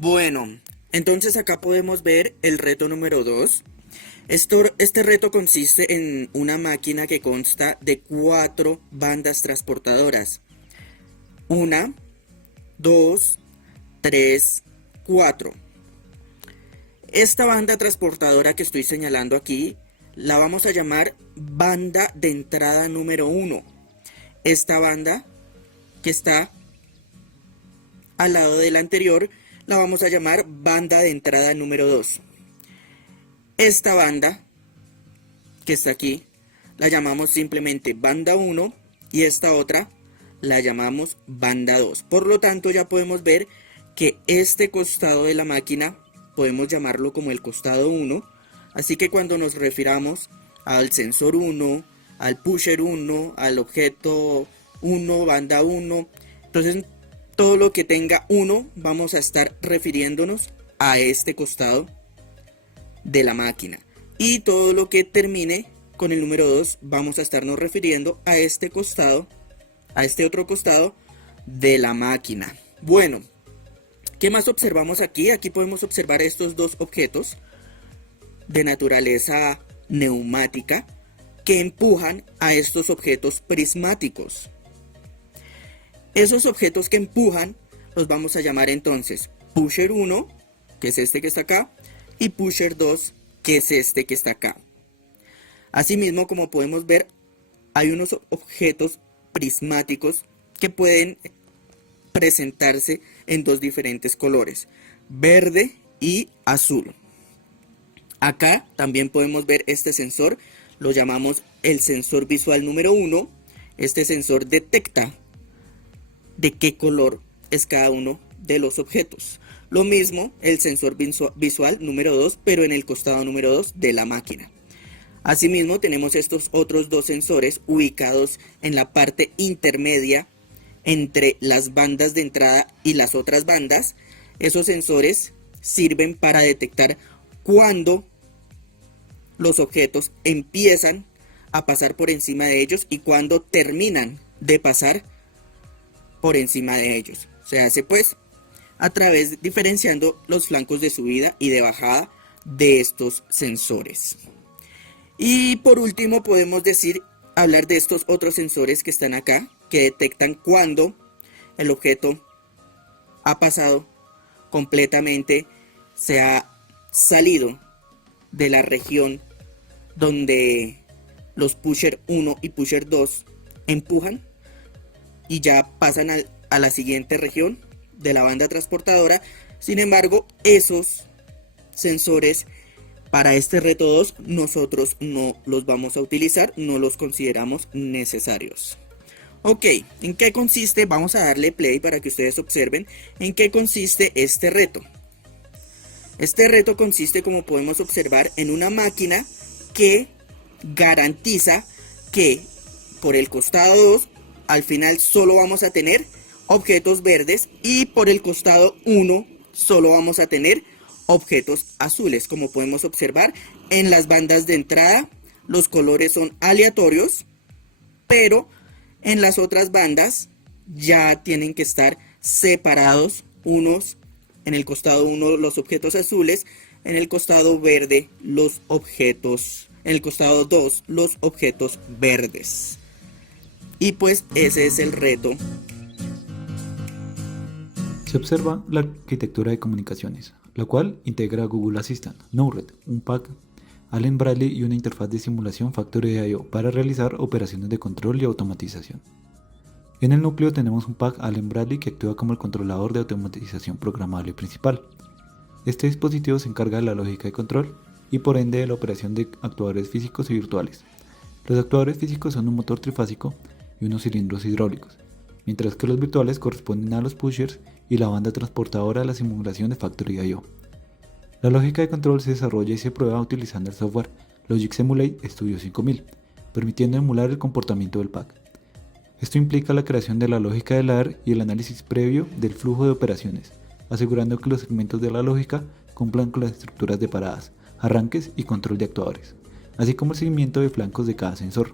Bueno, entonces acá podemos ver el reto número 2. Este reto consiste en una máquina que consta de 4 bandas transportadoras. Una, 2, 3, 4. Esta banda transportadora que estoy señalando aquí la vamos a llamar banda de entrada número 1. Esta banda que está al lado de la anterior la vamos a llamar banda de entrada número 2. Esta banda que está aquí la llamamos simplemente banda 1 y esta otra la llamamos banda 2. Por lo tanto, ya podemos ver que este costado de la máquina podemos llamarlo como el costado 1. Así que cuando nos refiramos al sensor 1, al pusher 1, al objeto 1, banda 1, entonces todo lo que tenga 1 vamos a estar refiriéndonos a este costado de la máquina. Y todo lo que termine con el número 2 vamos a estarnos refiriendo a este costado, a este otro costado de la máquina. Bueno, ¿qué más observamos aquí? Aquí podemos observar estos dos objetos de naturaleza neumática que empujan a estos objetos prismáticos. Esos objetos que empujan los vamos a llamar entonces pusher 1, que es este que está acá, y pusher 2, que es este que está acá. Asimismo, como podemos ver, hay unos objetos prismáticos que pueden presentarse en dos diferentes colores, verde y azul. Acá también podemos ver este sensor, lo llamamos el sensor visual número 1. Este sensor detecta de qué color es cada uno de los objetos. Lo mismo el sensor visual número 2, pero en el costado número 2 de la máquina. Asimismo tenemos estos otros dos sensores ubicados en la parte intermedia entre las bandas de entrada y las otras bandas. Esos sensores sirven para detectar cuándo los objetos empiezan a pasar por encima de ellos y cuándo terminan de pasar por encima de ellos. Se hace pues a través diferenciando los flancos de subida y de bajada de estos sensores. Y por último podemos hablar de estos otros sensores que están acá, que detectan cuando el objeto ha pasado completamente, se ha salido de la región donde los pusher 1 y pusher 2 empujan y ya pasan a la siguiente región de la banda transportadora. Sin embargo, esos sensores para este reto 2 nosotros no los vamos a utilizar, no los consideramos necesarios. Ok, ¿en qué consiste? Vamos a darle play para que ustedes observen en qué consiste este reto. Este reto consiste, como podemos observar, en una máquina que garantiza que por el costado 2 al final solo vamos a tener objetos verdes y por el costado 1 solo vamos a tener objetos azules. Como podemos observar, en las bandas de entrada los colores son aleatorios, pero en las otras bandas ya tienen que estar separados, unos en el costado 1 los objetos azules, en el costado verde los objetos, en el costado 2 los objetos verdes. Y pues ese es el reto. Se observa la arquitectura de comunicaciones, la cual integra Google Assistant, Node-RED, un pack Allen Bradley y una interfaz de simulación Factory.io para realizar operaciones de control y automatización. En el núcleo tenemos un pack Allen Bradley que actúa como el controlador de automatización programable principal. Este dispositivo se encarga de la lógica de control y por ende de la operación de actuadores físicos y virtuales. Los actuadores físicos son un motor trifásico y unos cilindros hidráulicos, mientras que los virtuales corresponden a los pushers y la banda transportadora de la simulación de Factory.io. La lógica de control se desarrolla y se prueba utilizando el software Logic Simulate Studio 5000, permitiendo emular el comportamiento del pack. Esto implica la creación de la lógica del ladder y el análisis previo del flujo de operaciones, asegurando que los segmentos de la lógica cumplan con las estructuras de paradas, arranques y control de actuadores, así como el seguimiento de flancos de cada sensor.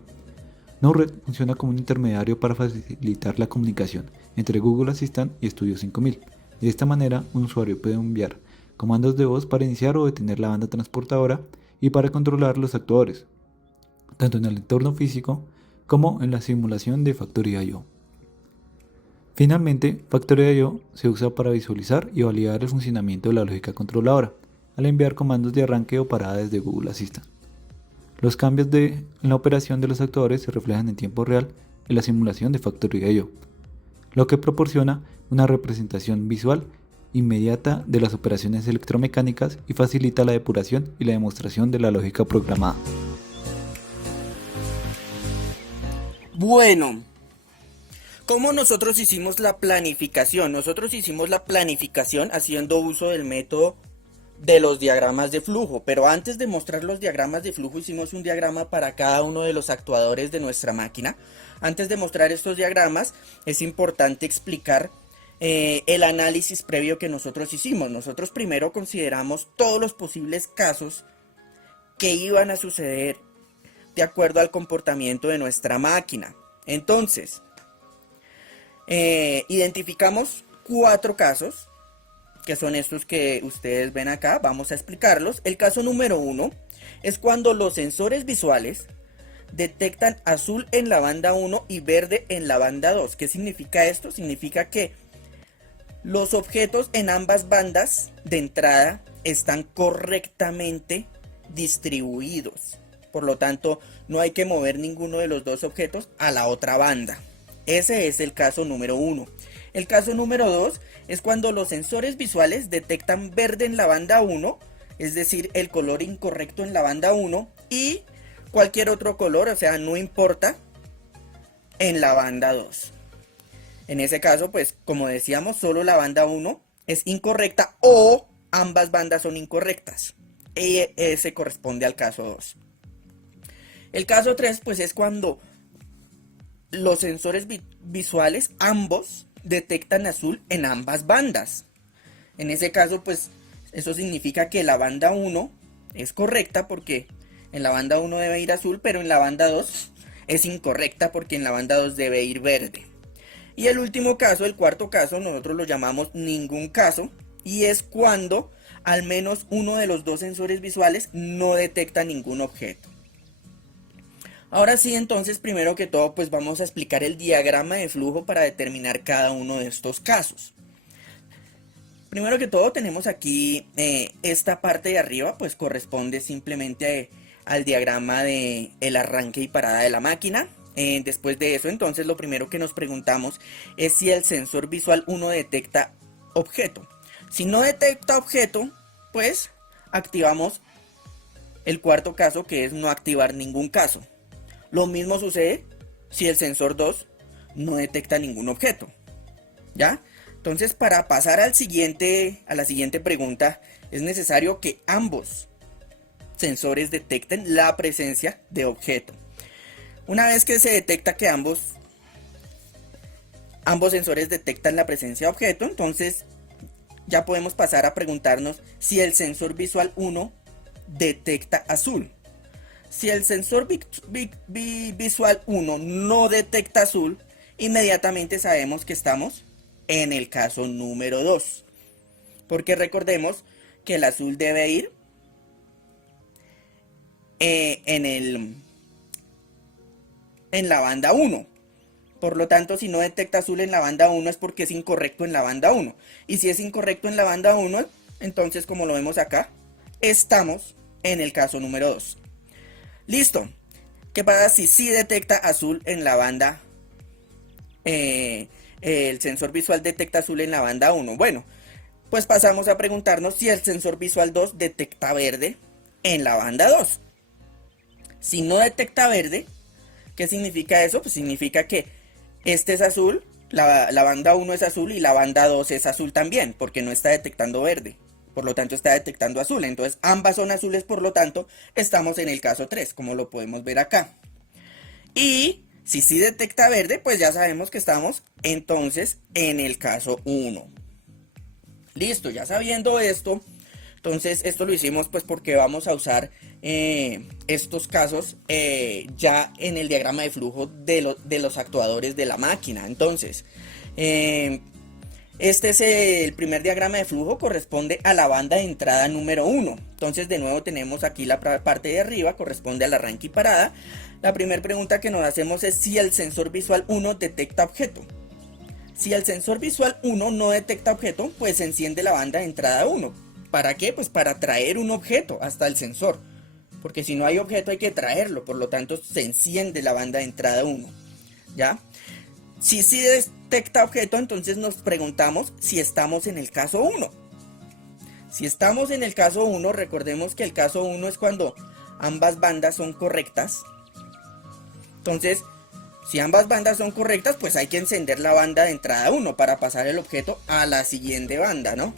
Node-RED funciona como un intermediario para facilitar la comunicación entre Google Assistant y Studio 5000, De esta manera, un usuario puede enviar comandos de voz para iniciar o detener la banda transportadora y para controlar los actuadores, tanto en el entorno físico como en la simulación de Factory.io. Finalmente, Factory.io se usa para visualizar y validar el funcionamiento de la lógica controladora, al enviar comandos de arranque o parada desde Google Assistant. Los cambios en la operación de los actuadores se reflejan en tiempo real en la simulación de Factory.io, lo que proporciona una representación visual inmediata de las operaciones electromecánicas y facilita la depuración y la demostración de la lógica programada. Bueno, ¿cómo nosotros hicimos la planificación? Nosotros hicimos la planificación haciendo uso del método de los diagramas de flujo, pero antes de mostrar los diagramas de flujo hicimos un diagrama para cada uno de los actuadores de nuestra máquina. Antes de mostrar estos diagramas es importante explicar el análisis previo que nosotros hicimos. Nosotros primero consideramos todos los posibles casos que iban a suceder de acuerdo al comportamiento de nuestra máquina. Entonces, identificamos 4 casos, que son estos que ustedes ven acá. Vamos a explicarlos. El caso número 1 es cuando los sensores visuales detectan azul en la banda 1 y verde en la banda 2. ¿Qué significa esto? Significa que los objetos en ambas bandas de entrada están correctamente distribuidos. Por lo tanto, no hay que mover ninguno de los dos objetos a la otra banda. Ese es el caso número 1. El caso número 2 es cuando los sensores visuales detectan verde en la banda 1, es decir, el color incorrecto en la banda 1, y cualquier otro color, o sea, no importa, en la banda 2. En ese caso, pues, como decíamos, solo la banda 1 es incorrecta o ambas bandas son incorrectas. Ese corresponde al caso 2. El caso 3, pues, es cuando los sensores visuales, ambos, detectan azul en ambas bandas. En ese caso, pues, eso significa que la banda 1 es correcta porque en la banda 1 debe ir azul, pero en la banda 2 es incorrecta porque en la banda 2 debe ir verde. Y el último caso, el cuarto caso, nosotros lo llamamos ningún caso, y es cuando al menos uno de los dos sensores visuales no detecta ningún objeto. Ahora sí, entonces, primero que todo, pues vamos a explicar el diagrama de flujo para determinar cada uno de estos casos. Primero que todo, tenemos aquí esta parte de arriba, pues corresponde simplemente al diagrama de el arranque y parada de la máquina. Después de eso, entonces, lo primero que nos preguntamos es si el sensor visual 1 detecta objeto. Si no detecta objeto, pues activamos el cuarto caso, que es no activar ningún caso. Lo mismo sucede si el sensor 2 no detecta ningún objeto. ¿Ya? Entonces, para pasar a la siguiente pregunta, es necesario que ambos sensores detecten la presencia de objeto. Una vez que se detecta que ambos sensores detectan la presencia de objeto, entonces ya podemos pasar a preguntarnos si el sensor visual 1 detecta azul. Si el sensor visual 1 no detecta azul, inmediatamente sabemos que estamos en el caso número 2. Porque recordemos que el azul debe ir en la banda 1. Por lo tanto, si no detecta azul en la banda 1 es porque es incorrecto en la banda 1. Y si es incorrecto en la banda 1, entonces, como lo vemos acá, estamos en el caso número 2. Listo. ¿Qué pasa si sí detecta azul en la banda? El sensor visual detecta azul en la banda 1. Bueno, pues pasamos a preguntarnos si el sensor visual 2 detecta verde en la banda 2. Si no detecta verde, ¿qué significa eso? Pues significa que este es azul, la banda 1 es azul y la banda 2 es azul también, porque no está detectando verde. Por lo tanto, está detectando azul. Entonces, ambas son azules, por lo tanto, estamos en el caso 3, como lo podemos ver acá. Y si sí detecta verde, pues ya sabemos que estamos entonces en el caso 1. Listo, ya sabiendo esto, entonces esto lo hicimos pues porque vamos a usar estos casos ya en el diagrama de flujo de los actuadores de la máquina. Entonces, Este es el primer diagrama de flujo, corresponde a la banda de entrada número 1. Entonces de nuevo tenemos aquí la parte de arriba, corresponde al arranque y parada. La primera pregunta que nos hacemos es si el sensor visual 1 detecta objeto. Si el sensor visual 1 no detecta objeto, pues se enciende la banda de entrada 1. ¿Para qué? Pues para traer un objeto hasta el sensor. Porque si no hay objeto hay que traerlo, por lo tanto se enciende la banda de entrada 1. ¿Ya? Si sí detecta objeto, entonces nos preguntamos si estamos en el caso 1. Si estamos en el caso 1, recordemos que el caso 1 es cuando ambas bandas son correctas. Entonces, si ambas bandas son correctas, pues hay que encender la banda de entrada 1 para pasar el objeto a la siguiente banda, ¿no?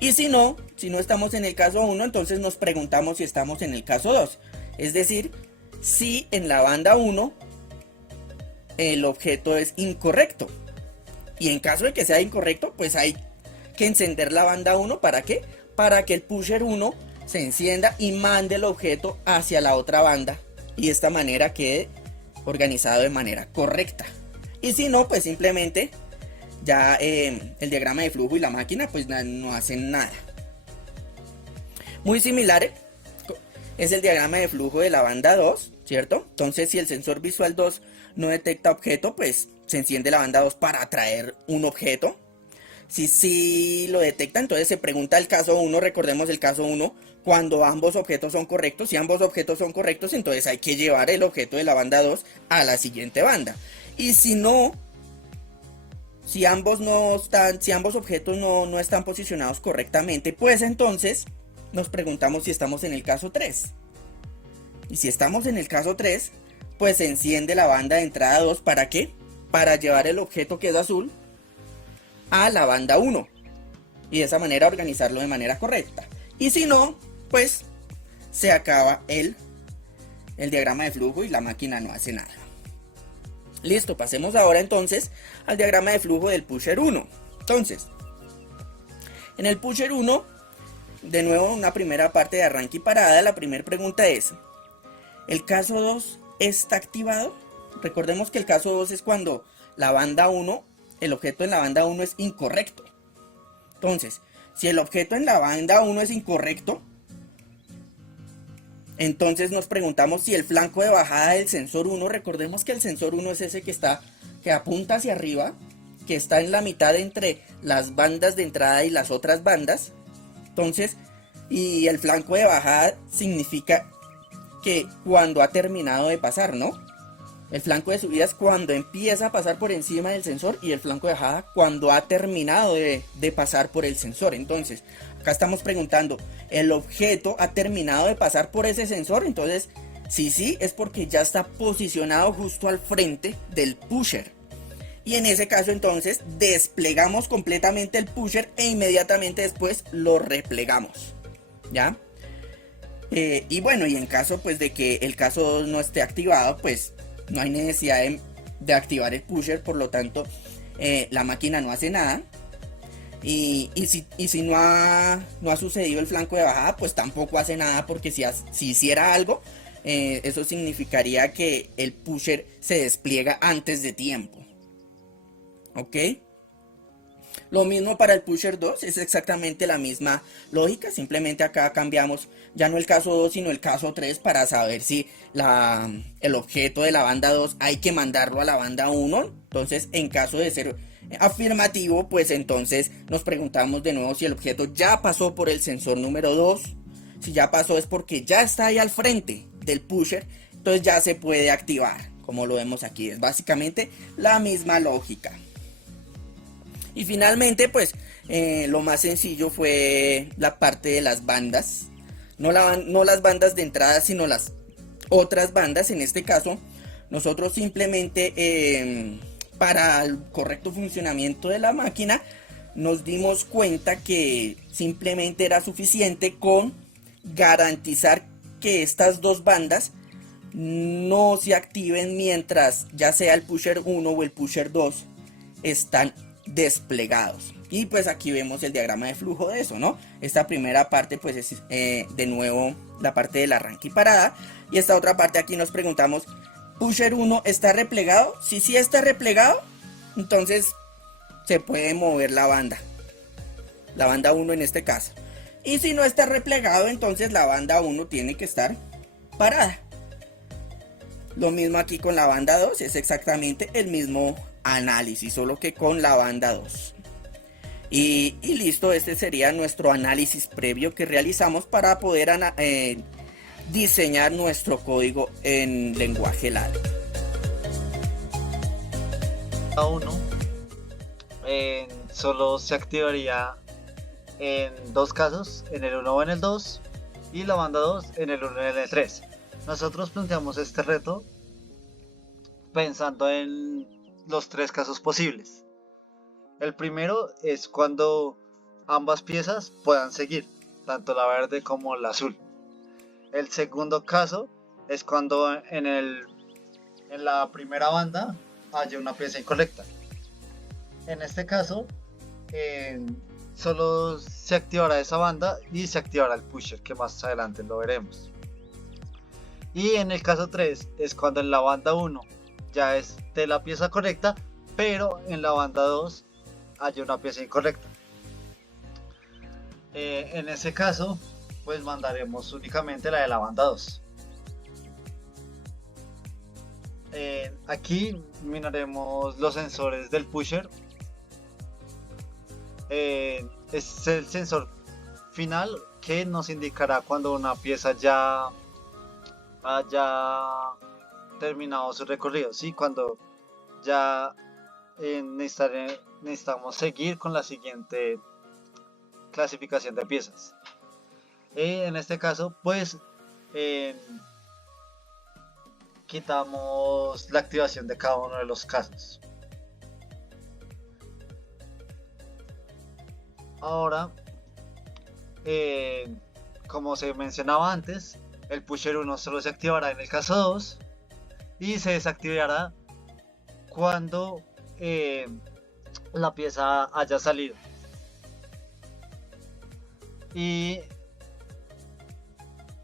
Y si no estamos en el caso 1, entonces nos preguntamos si estamos en el caso 2. Es decir, si en la banda 1 el objeto es incorrecto. Y en caso de que sea incorrecto, pues hay que encender la banda 1. ¿Para qué? Para que el pusher 1 se encienda y mande el objeto hacia la otra banda. Y de esta manera quede organizado de manera correcta. Y si no, pues simplemente ya el diagrama de flujo y la máquina pues no hacen nada. Muy similar es el diagrama de flujo de la banda 2, ¿cierto? Entonces si el sensor visual 2 no detecta objeto, pues se enciende la banda 2 para atraer un objeto. Si sí lo detecta, entonces se pregunta el caso 1, recordemos el caso 1, cuando ambos objetos son correctos. Si ambos objetos son correctos, entonces hay que llevar el objeto de la banda 2 a la siguiente banda. Y si no, si ambos objetos no están posicionados correctamente, pues entonces nos preguntamos si estamos en el caso 3. Y si estamos en el caso 3, pues se enciende la banda de entrada 2, ¿para qué? Para llevar el objeto que es azul a la banda 1 y de esa manera organizarlo de manera correcta. Y si no, pues se acaba el diagrama de flujo y la máquina no hace nada. Listo, pasemos ahora entonces al diagrama de flujo del pusher 1. Entonces, en el pusher 1, de nuevo una primera parte de arranque y parada. La primera pregunta es, ¿el caso 2 está activado? Recordemos que el caso 2 es cuando la banda 1, el objeto en la banda 1 es incorrecto. Entonces, si el objeto en la banda 1 es incorrecto, entonces nos preguntamos si el flanco de bajada del sensor 1, recordemos que el sensor 1 es ese que apunta hacia arriba, que está en la mitad entre las bandas de entrada y las otras bandas. Entonces, y el flanco de bajada significa que cuando ha terminado de pasar, ¿no? El flanco de subida es cuando empieza a pasar por encima del sensor y el flanco de bajada cuando ha terminado de pasar por el sensor. Entonces, acá estamos preguntando, ¿el objeto ha terminado de pasar por ese sensor? Entonces, sí, es porque ya está posicionado justo al frente del pusher. Y en ese caso entonces desplegamos completamente el pusher e inmediatamente después lo replegamos, ¿ya? Y bueno, y en caso pues de que el caso 2 no esté activado, pues no hay necesidad de activar el pusher, por lo tanto la máquina no hace nada. Y si no ha sucedido el flanco de bajada, pues tampoco hace nada, porque si hiciera algo, eso significaría que el pusher se despliega antes de tiempo. ¿Ok? Lo mismo para el pusher 2, es exactamente la misma lógica, simplemente acá cambiamos ya no el caso 2 sino el caso 3 para saber si el objeto de la banda 2 hay que mandarlo a la banda 1. Entonces, en caso de ser afirmativo, pues entonces nos preguntamos de nuevo si el objeto ya pasó por el sensor número 2. Si ya pasó es porque ya está ahí al frente del pusher, entonces ya se puede activar, como lo vemos aquí. Es básicamente la misma lógica. Y finalmente, pues lo más sencillo fue la parte de las bandas. No las bandas de entrada, sino las otras bandas. En este caso, nosotros simplemente para el correcto funcionamiento de la máquina nos dimos cuenta que simplemente era suficiente con garantizar que estas dos bandas no se activen mientras ya sea el pusher 1 o el pusher 2 están desplegados. Y pues aquí vemos el diagrama de flujo de eso, ¿no? Esta primera parte pues es de nuevo la parte del arranque y parada. Y esta otra parte aquí nos preguntamos, ¿pusher 1 está replegado? Si sí está replegado, entonces se puede mover la banda uno en este caso. Y si no está replegado, entonces la banda uno tiene que estar parada. Lo mismo aquí con la banda 2, es exactamente el mismo análisis, solo que con la banda 2. Y listo, este sería nuestro análisis previo que realizamos para poder diseñar nuestro código en lenguaje Laravel. Cada uno solo se activaría en dos casos, en el 1 o en el 2, y la banda 2 en el 1 y en el 3. Nosotros planteamos este reto pensando en los tres casos posibles. El primero es cuando ambas piezas puedan seguir, tanto la verde como la azul. El segundo caso es cuando en la primera banda haya una pieza incorrecta. En este caso, solo se activará esa banda y se activará el pusher, que más adelante lo veremos. Y en el caso 3 es cuando en la banda 1 ya esté la pieza correcta, pero en la banda 2 haya una pieza incorrecta. En ese caso, pues mandaremos únicamente la de la banda 2. Aquí miraremos los sensores del pusher. Es el sensor final que nos indicará cuando una pieza ya haya terminado su recorrido, ¿sí? Cuando ya necesitamos seguir con la siguiente clasificación de piezas. En este caso, pues quitamos la activación de cada uno de los casos. Ahora, como se mencionaba antes, el pusher 1 solo se activará en el caso 2 y se desactivará cuando la pieza haya salido. Y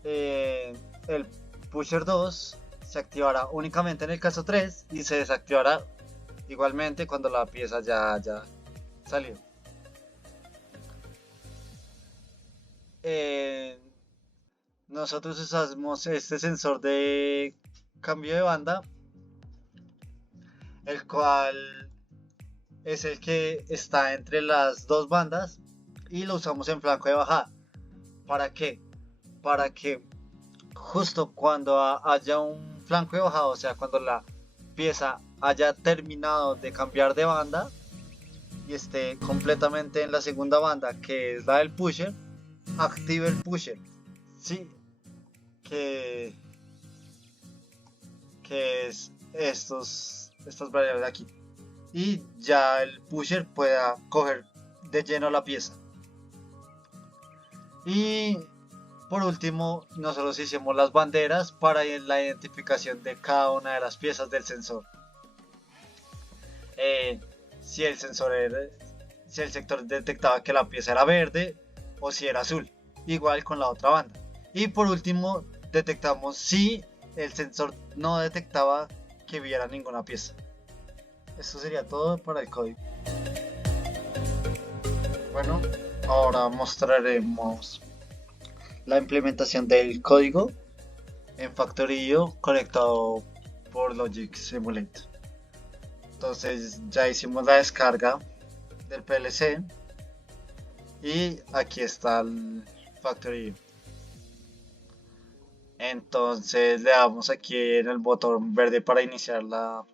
el pusher 2 se activará únicamente en el caso 3 y se desactivará igualmente cuando la pieza ya haya salido. Nosotros usamos este sensor de cambio de banda, el cual es el que está entre las dos bandas y lo usamos en flanco de bajada. ¿Para qué? Para que justo cuando haya un flanco de bajada, o sea, cuando la pieza haya terminado de cambiar de banda y esté completamente en la segunda banda, que es la del pusher, active el pusher, sí, que es estas variables de aquí, y ya el pusher pueda coger de lleno la pieza. Y por último, nosotros hicimos las banderas para la identificación de cada una de las piezas del sensor. Si el sector detectaba que la pieza era verde o si era azul, igual con la otra banda. Y por último, detectamos si el sensor no detectaba que viera ninguna pieza. Esto sería todo para el código. Bueno, ahora mostraremos la implementación del código en Factorio conectado por Logic Simulator. Entonces ya hicimos la descarga del PLC y aquí está el Factorio. Entonces le damos aquí en el botón verde para iniciar la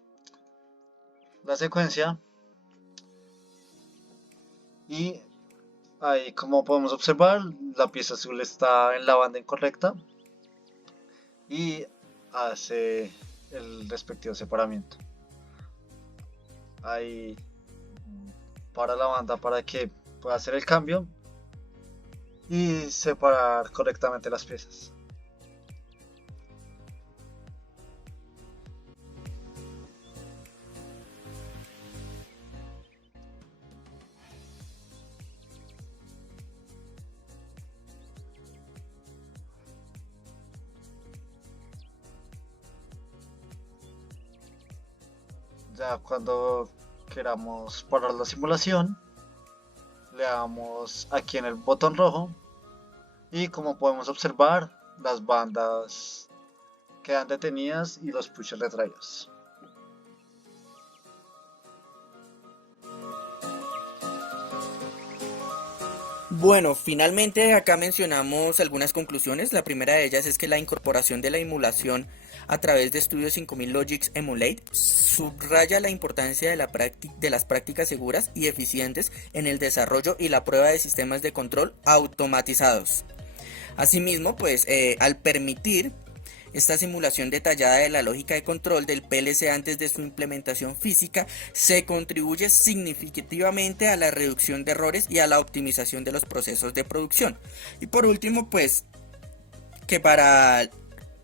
secuencia y ahí, como podemos observar, la pieza azul está en la banda incorrecta y hace el respectivo separamiento. Ahí para la banda para que pueda hacer el cambio y separar correctamente las piezas. Ya cuando queramos parar la simulación, le damos aquí en el botón rojo y como podemos observar, las bandas quedan detenidas y los pushes retraídos. Bueno, finalmente acá mencionamos algunas conclusiones. La primera de ellas es que la incorporación de la emulación a través de Studio 5000 Logix Emulate subraya la importancia de las prácticas seguras y eficientes en el desarrollo y la prueba de sistemas de control automatizados. Asimismo, pues al permitir esta simulación detallada de la lógica de control del PLC antes de su implementación física, se contribuye significativamente a la reducción de errores y a la optimización de los procesos de producción. Y por último, pues que para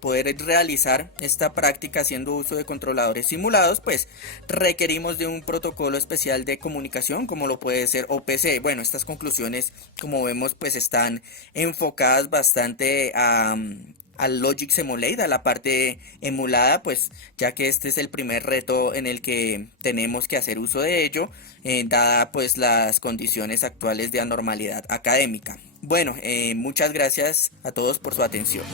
poder realizar esta práctica haciendo uso de controladores simulados, pues requerimos de un protocolo especial de comunicación como lo puede ser OPC. Bueno, estas conclusiones, como vemos, pues están enfocadas bastante al Logix Emulate, a la parte emulada, pues ya que este es el primer reto en el que tenemos que hacer uso de ello, dada pues las condiciones actuales de anormalidad académica. Bueno, muchas gracias a todos por su atención.